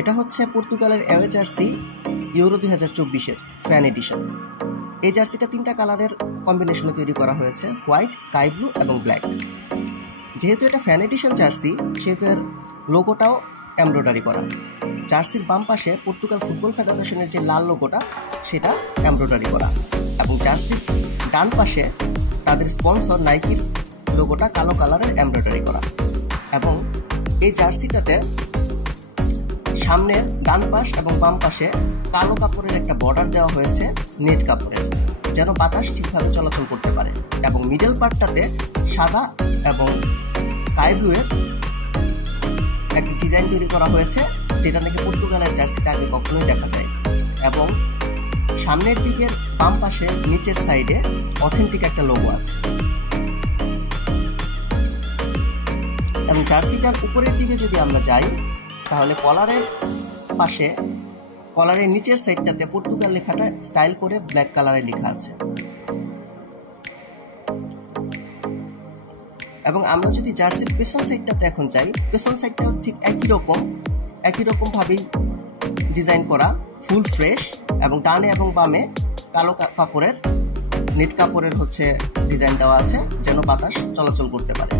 এটা হচ্ছে পর্তুগালের অ্যাওয়ে জার্সি ইউরো 2024-এর ফ্যান এডিশন। এই জার্সিটা 3টা কালারের কম্বিনেশনে তৈরি করা হয়েছে, হোয়াইট, স্কাই ব্লু এবং ব্ল্যাক। যেহেতু এটা ফ্যান এডিশন জার্সি, সেহেতু এর লোগোটাও এমব্রয়ডারি করা। জার্সির বাম পাশে পর্তুগাল ফুটবল ফেডারেশনের যে লাল লোগোটা, সেটা এমব্রয়ডারি করা, এবং জার্সির ডান পাশে তাদের স্পন্সর নাইকির লোগোটা কালো কালারের এমব্রয়ডারি করা। এবং এই জার্সিটাতে সামনের ডান পাশ এবং বাম পাশে কালো কাপড়ের একটা বর্ডার দেওয়া হয়েছে, নেট কাপড়ের, যেন বাতাস ঠিকভাবে চলাচল করতে পারে। এবং মিডল পার্টটাতে সাদা এবং স্কাই ব্লু এর একটা ডিজাইন তৈরি করা হয়েছে, যেটা নাকি পর্তুগালের জার্সিতে আগে কখনোই দেখা যায়। এবং সামনের দিকের বাম পাশে নিচের সাইডে অথেন্টিক একটা লোগো আছে। এবং জার্সিটার উপরের দিকে যদি আমরা যাই, তাহলে কলারের পাশে, কলারের নিচের সাইডটাতে পর্তুগাল লেখাটা স্টাইল করে ব্ল্যাক কালারে লেখা আছে। এবং আমরা যদি জার্সির পেছন সাইডটাতে এখন যাই, পেছন সাইডটাও ঠিক একই রকম ভাবেই ডিজাইন করা, ফুল ফ্রেশ, এবং ডানে এবং বামে কালো কাপড়ের, নেট কাপড়ের ডিজাইন দেওয়া আছে, যেন বাতাস চলাচল করতে পারে।